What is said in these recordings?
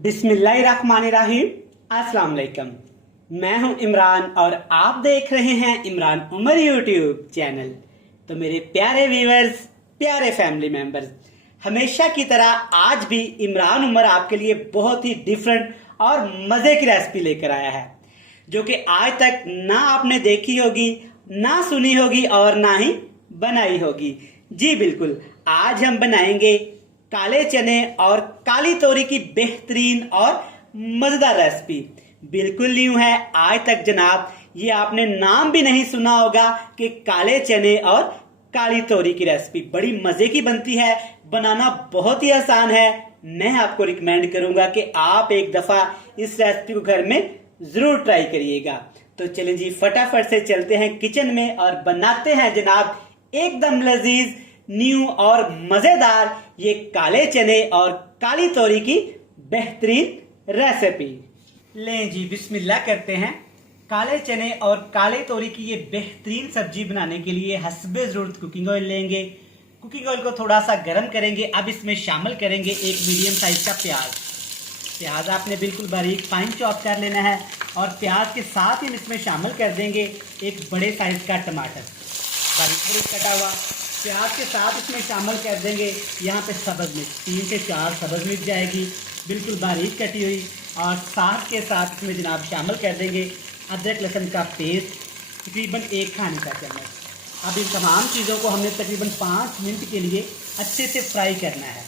बिस्मिल्लाहिर्रहमानिर्रहीम। अस्सलाम वालेकुम। मैं हूं इमरान और आप देख रहे हैं इमरान उमर यूट्यूब चैनल। तो मेरे प्यारे व्यूअर्स, प्यारे फैमिली मेंबर्स, हमेशा की तरह आज भी इमरान उमर आपके लिए बहुत ही डिफरेंट और मज़े की रेसिपी लेकर आया है, जो कि आज तक ना आपने देखी होगी, ना सुनी होगी और ना ही बनाई होगी। जी बिल्कुल, आज हम बनाएंगे काले चने और काली तोरी की बेहतरीन और मजेदार रेसिपी। बिल्कुल न्यू है, आज तक जनाब ये आपने नाम भी नहीं सुना होगा कि काले चने और काली तोरी की रेसिपी बड़ी मजे की बनती है, बनाना बहुत ही आसान है। मैं आपको रिकमेंड करूंगा कि आप एक दफा इस रेसिपी को घर में जरूर ट्राई करिएगा। तो चलें जी, फटाफट से चलते हैं किचन में और बनाते हैं जनाब एकदम लजीज, न्यू और मजेदार ये काले चने और काली तोरी की बेहतरीन रेसिपी। लें जी, बिस्मिल्लाह करते हैं। काले चने और काले तोरी की ये बेहतरीन सब्जी बनाने के लिए हस्बे जरूरत कुकिंग ऑयल लेंगे। कुकिंग ऑयल को थोड़ा सा गर्म करेंगे। अब इसमें शामिल करेंगे एक मीडियम साइज का प्याज। प्याज आपने बिल्कुल बारीक फाइन चॉप कर लेना है और प्याज के साथ ही इसमें शामिल कर देंगे एक बड़े साइज का टमाटर बारीक बारीक कटा हुआ। प्याज के साथ इसमें शामिल कर देंगे यहाँ पे सब्ज़ मिर्च, 3 से 4 सब्ज़ मिर्च जाएगी बिल्कुल बारीक कटी हुई। और साथ के साथ इसमें जनाब शामिल कर देंगे अदरक लहसुन का पेस्ट, तकरीबन 1 खाने का चम्मच। अब इन तमाम चीज़ों को हमने तकरीबन 5 मिनट के लिए अच्छे से फ्राई करना है,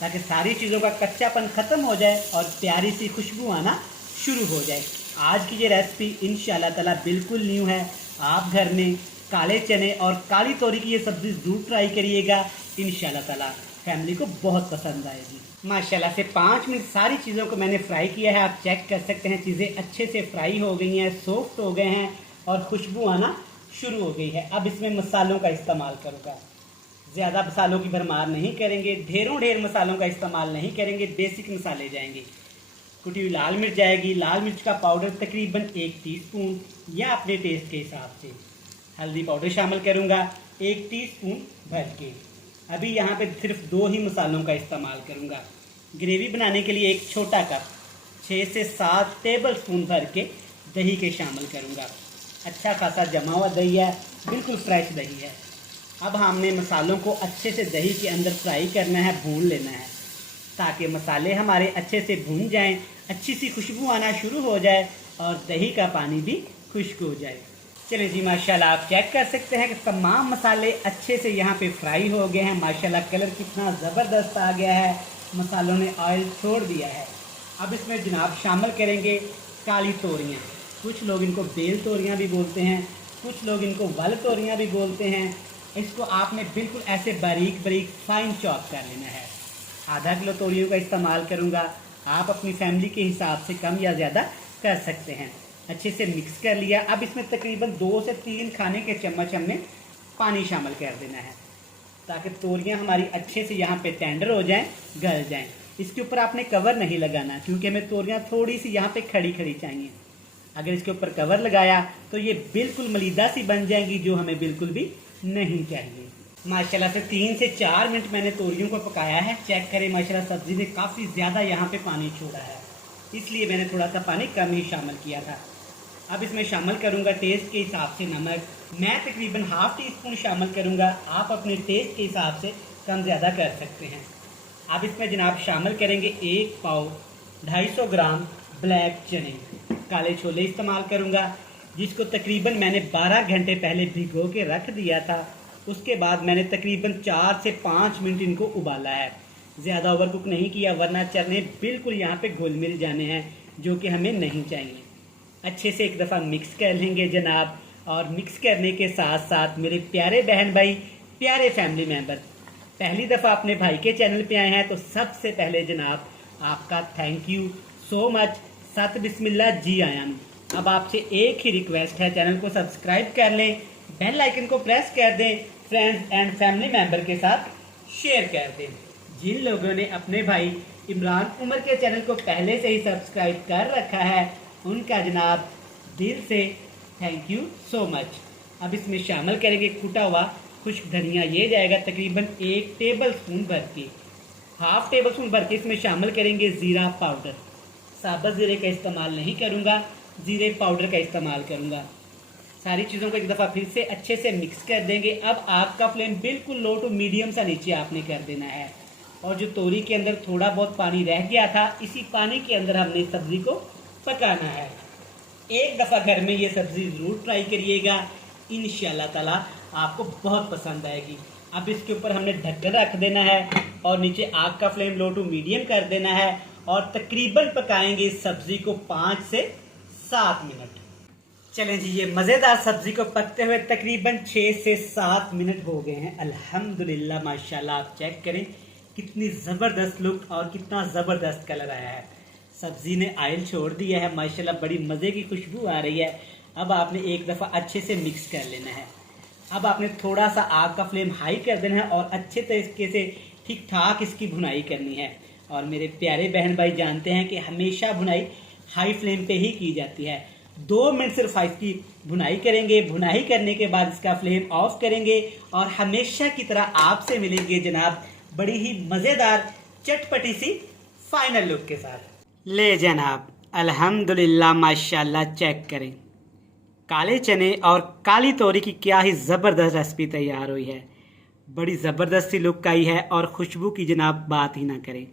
ताकि सारी चीज़ों का कच्चापन ख़त्म हो जाए और प्यारी सी खुशबू आना शुरू हो जाए। आज की ये रेसिपी इंशाल्लाह ताला बिल्कुल न्यू है। आप घर में काले चने और काली तोरी की ये सब्ज़ी ज़रूर ट्राई करिएगा, इंशाल्लाह ताला फैमिली को बहुत पसंद आएगी। माशाल्लाह से 5 मिनट सारी चीज़ों को मैंने फ्राई किया है। आप चेक कर सकते हैं चीज़ें अच्छे से फ्राई हो गई हैं, सॉफ्ट हो गए हैं और खुशबू आना शुरू हो गई है। अब इसमें मसालों का इस्तेमाल करूँगा। ज़्यादा मसालों की भरमार नहीं करेंगे, ढेर मसालों का इस्तेमाल नहीं करेंगे, बेसिक मसाले जाएंगे। कुटी हुई लाल मिर्च जाएगी, लाल मिर्च का पाउडर तकरीबन 1 टीस्पून या अपने टेस्ट के हिसाब से। हल्दी पाउडर शामिल करूँगा 1 टीस्पून भर के। अभी यहाँ पे सिर्फ 2 ही मसालों का इस्तेमाल करूँगा। ग्रेवी बनाने के लिए एक छोटा कप 6 से 7 टेबल स्पून भर के दही के शामिल करूँगा। अच्छा खासा जमा हुआ दही है, बिल्कुल फ्रेश दही है। अब हमने मसालों को अच्छे से दही के अंदर फ्राई करना है, भून लेना है, ताकि मसाले हमारे अच्छे से भून जाएं, अच्छी सी खुशबू आना शुरू हो जाए और दही का पानी भी खुश्क हो जाए। चलिए जी, माशाल्लाह आप चेक कर सकते हैं कि तमाम मसाले अच्छे से यहाँ पे फ्राई हो गए हैं। माशाल्लाह कलर कितना ज़बरदस्त आ गया है, मसालों ने ऑयल छोड़ दिया है। अब इसमें जनाब शामिल करेंगे काली तोरियाँ। कुछ लोग इनको बेल तोरियाँ भी बोलते हैं, कुछ लोग इनको वल तोरियाँ भी बोलते हैं। इसको आपने बिल्कुल ऐसे बारीक बारीक फाइन चॉप कर लेना है। आधा किलो तोरियों का इस्तेमाल करूँगा, आप अपनी फैमिली के हिसाब से कम या ज़्यादा कर सकते हैं। अच्छे से मिक्स कर लिया। अब इसमें तकरीबन 2 से 3 खाने के चम्मच हमने पानी शामिल कर देना है, ताकि तोरियां हमारी अच्छे से यहाँ पे टेंडर हो जाएं, गल जाएं। इसके ऊपर आपने कवर नहीं लगाना, क्योंकि हमें तोरियां थोड़ी सी यहाँ पे खड़ी खड़ी चाहिए। अगर इसके ऊपर कवर लगाया तो ये बिल्कुल मलीदा सी बन जाएंगी, जो हमें बिल्कुल भी नहीं चाहिए। माशाल्लाह से 3 से 4 मिनट मैंने तोरियों को पकाया है। चेक करें, माशाल्लाह सब्जी ने काफ़ी ज़्यादा यहाँ पे पानी छोड़ा है, इसलिए मैंने थोड़ा सा पानी कम ही शामिल किया था। अब इसमें शामिल करूंगा टेस्ट के हिसाब से नमक। मैं तकरीबन ½ टीस्पून शामिल करूंगा, आप अपने टेस्ट के हिसाब से कम ज़्यादा कर सकते हैं। अब इसमें जनाब शामिल करेंगे 1 पाव 250 ग्राम ब्लैक चने, काले छोले इस्तेमाल करूंगा, जिसको तकरीबन मैंने 12 घंटे पहले भिगो के रख दिया था। उसके बाद मैंने तकरीबन 4 से 5 मिनट इनको उबाला है। ज़्यादा ओवर कुक नहीं किया, वरना चने बिल्कुल यहाँ पे घुल मिल जाने हैं, जो कि हमें नहीं चाहिए। अच्छे से एक दफ़ा मिक्स कर लेंगे जनाब। और मिक्स करने के साथ साथ मेरे प्यारे बहन भाई, प्यारे फैमिली मेंबर, पहली दफ़ा अपने भाई के चैनल पे आए हैं तो सबसे पहले जनाब आपका थैंक यू सो मच। सत बिस्मिल्लाह जी आया। अब आपसे एक ही रिक्वेस्ट है, चैनल को सब्सक्राइब कर लें, बेल आइकन को प्रेस कर दें, फ्रेंड्स एंड फैमिली मेंबर के साथ शेयर कर दें। जिन लोगों ने अपने भाई इमरान उमर के चैनल को पहले से ही सब्सक्राइब कर रखा है, उनका जनाब दिल से थैंक यू सो मच। अब इसमें शामिल करेंगे कुटा हुआ खुश्क धनिया, ये जाएगा तकरीबन 1 टेबल स्पून भर के। ½ टेबल स्पून भर के इसमें शामिल करेंगे ज़ीरा पाउडर, साबुत ज़ीरे का इस्तेमाल नहीं करूँगा, ज़ीरे पाउडर का इस्तेमाल करूँगा। सारी चीज़ों को एक दफ़ा फिर से अच्छे से मिक्स कर देंगे। अब आग का फ्लेम बिल्कुल लो टू मीडियम सा नीचे आपने कर देना है। और जो तोरी के अंदर थोड़ा बहुत पानी रह गया था, इसी पानी के अंदर हमने सब्ज़ी को पकाना है। एक दफ़ा घर में ये सब्ज़ी ज़रूर ट्राई करिएगा, इंशाल्लाह ताला आपको बहुत पसंद आएगी। अब इसके ऊपर हमने ढक्कन रख देना है और नीचे आग का फ्लेम लो टू मीडियम कर देना है और तकरीबन पकाएंगे इस सब्ज़ी को 5 से 7 मिनट। चलें जी, ये मज़ेदार सब्ज़ी को पकते हुए तकरीबन 6 से 7 मिनट हो गए हैं। अल्हम्दुलिल्लाह माशाल्लाह, आप चेक करें कितनी ज़बरदस्त लुक और कितना ज़बरदस्त कलर आया है। सब्ज़ी ने ऑयल छोड़ दिया है माशाल्लाह, बड़ी मज़े की खुशबू आ रही है। अब आपने एक दफ़ा अच्छे से मिक्स कर लेना है। अब आपने थोड़ा सा आग का फ्लेम हाई कर देना है और अच्छे तरीके से ठीक ठाक इसकी भुनाई करनी है। और मेरे प्यारे बहन भाई जानते हैं कि हमेशा भुनाई हाई फ्लेम पे ही की जाती है। 2 मिनट सिर्फ इसकी भुनाई करेंगे। भुनाई करने के बाद इसका फ्लेम ऑफ करेंगे और हमेशा की तरह आपसे मिलेंगे जनाब बड़ी ही मज़ेदार चटपटी सी फाइनल लुक के साथ। ले जनाब, अल्हम्दुलिल्लाह माशाल्लाह, चेक करें काले चने और काली तोरी की क्या ही ज़बरदस्त रेसिपी तैयार हुई है। बड़ी ज़बरदस्त सी लुक आई है और खुशबू की जनाब बात ही ना करें।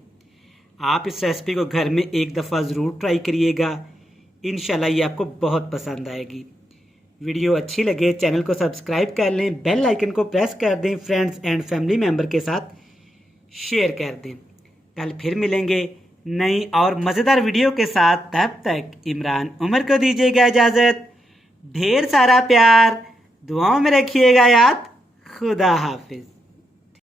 आप इस रेसिपी को घर में एक दफ़ा ज़रूर ट्राई करिएगा, इंशाल्लाह ये आपको बहुत पसंद आएगी। वीडियो अच्छी लगे चैनल को सब्सक्राइब कर लें, बेल आइकन को प्रेस कर दें, फ्रेंड्स एंड फैमिली मेम्बर के साथ शेयर कर दें। कल फिर मिलेंगे नई और मज़ेदार वीडियो के साथ। तब तक इमरान उमर को दीजिएगा इजाज़त। ढेर सारा प्यार, दुआओं में रखिएगा याद। खुदा हाफिज़।